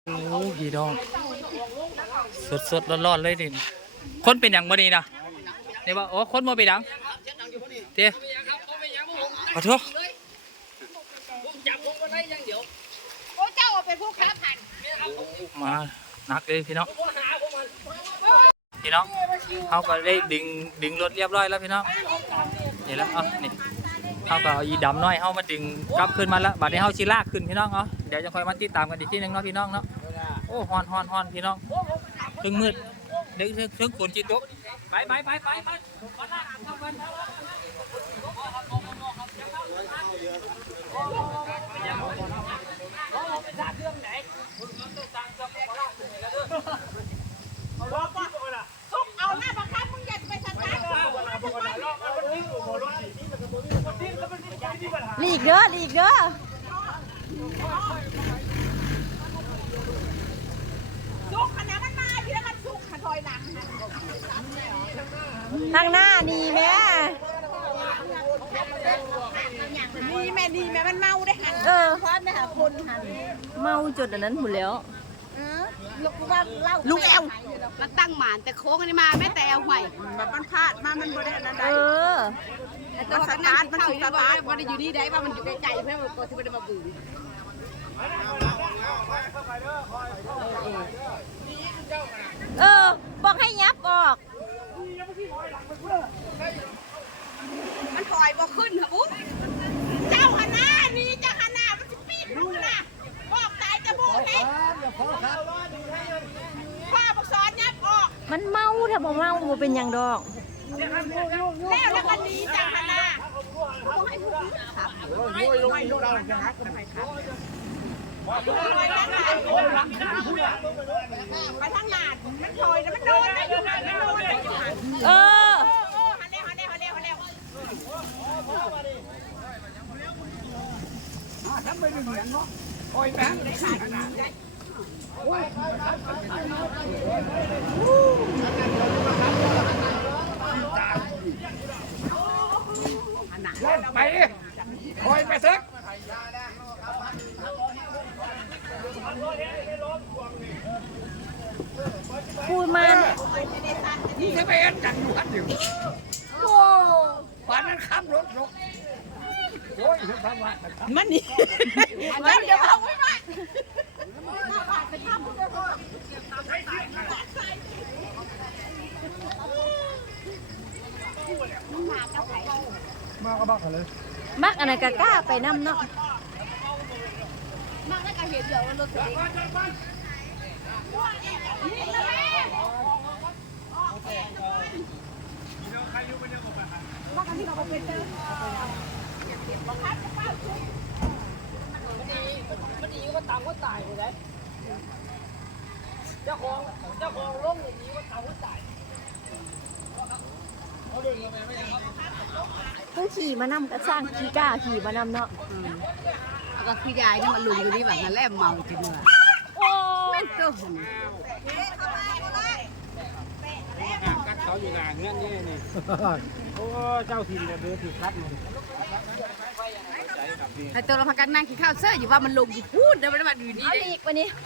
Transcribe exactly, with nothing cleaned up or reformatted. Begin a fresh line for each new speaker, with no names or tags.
โอ้พี่น้องสดสดร้อนร้อนเลยดิคนเป็นอย่างบ่ดีนะเนี่ยว่าโอ้คนมาเป็นอย่างเดี๋ยวขอโทษ
โอ้เจ้าเป็นผู้ค้าพัน
มานักเลยพี่น้องพี่น้องเขาก็ได้ดึงดึงรถเรียบร้อยแล้วพี่น้องนี่แล้วอ่ะนี่เขาก็เอาอีดำน้อยเขามาดึงกลับขึ้นมาแล้วบัดนี้เขาชิลากขึ้นพี่น้องเนาะเดี๋ยวจะคอยมาติดตามกันอีกทีนึงเนาะพี่น้องเนาะโอ้ฮอนฮอนฮอนพี่น้องถึงมืดเด็กถึงฝนจิตตกไปไปไปไปไป
เอาหน้าบังคับมึงอยากไปสตาร์ทหลีกเด้อหลีกเด้อสุกขนาดมันมาเยอะกันสุกขถอยหลังทางหน้าดีแม่ดีแม่ดีแม่มันเมาได้หันเออพอดได้หาคนหันเมาจนอันนั้นหมดแล้วลูกว่าเล่าลูกแอลมันตั้งหมานแต่โค้งอันนี้มาแม่แต่เอาใหม่แบบมันพลาดมามันบริเวณนั้นได้เออมันสตาร์ทมันสุดสตาร์ทมันอยู่นี่ได้ว่ามันอยู่ไกลๆเพื่อนมันตัวที่มันมาบูเออบอกให้ยับออกมันถอยบอกขึ้นเหรอบุ๊เจ้าหน้านี่เจ้าหน้ามันจะปีนดูนะบอกตายจะบูให้พ่อบอกสอนยับออกมันเมาถ้าบอกเมามันเป็นอย่างดอกแล้วแล้วก็ดีจังหน้าไปทางหลานมันถอยแล้วมันโดนได้อยู่มันโดนได้อยู่เออฮันเล่ฮันเล่ฮันเล่ฮันเล่ทำไปหนึ่งเหรียญเนาะคอยแบงค์ได้ขาดได้
ไปคอยไปซึก
พูดมา
นี่จะไปเอ็นจังหวัดอยู่โอ้ป่านนั้นขับรถรถโอ้ยทำว่า
มันนี่มันเดี๋ยวเอาไว้มา
มาก็บ้ากันเลย
มักอะไรกะกล้าไปน้ำเนาะมักแล้วก็เห็นเดี๋ยวรถตัวเองมักอันที่เราไปเจอ
มันดีว่าตามก็ตายเลยเจ้าของเจ้าของล้มอย่างนี้ว่าตามก็ตาย
เพิ่งขี่มานำก็สร้างขี่ก้าขี่มานำเนาะ
ก็คือยายนี่มันลุงอยู่นี่แบบนั้นแหละเมาจริงเลยแม่ตุ้ม
กัดเขาอยู่หลังเงี้ยนี่นี่โอ้เจ้าถิ่นเดือดถือคัดมัน
ไอ้ตัวเราพักกันนั่งกินข้าวเสื้ออยู่ว่ามันลงอยู่พูดเดี๋ยวมันมาอยู่นี่
อีกวันนี้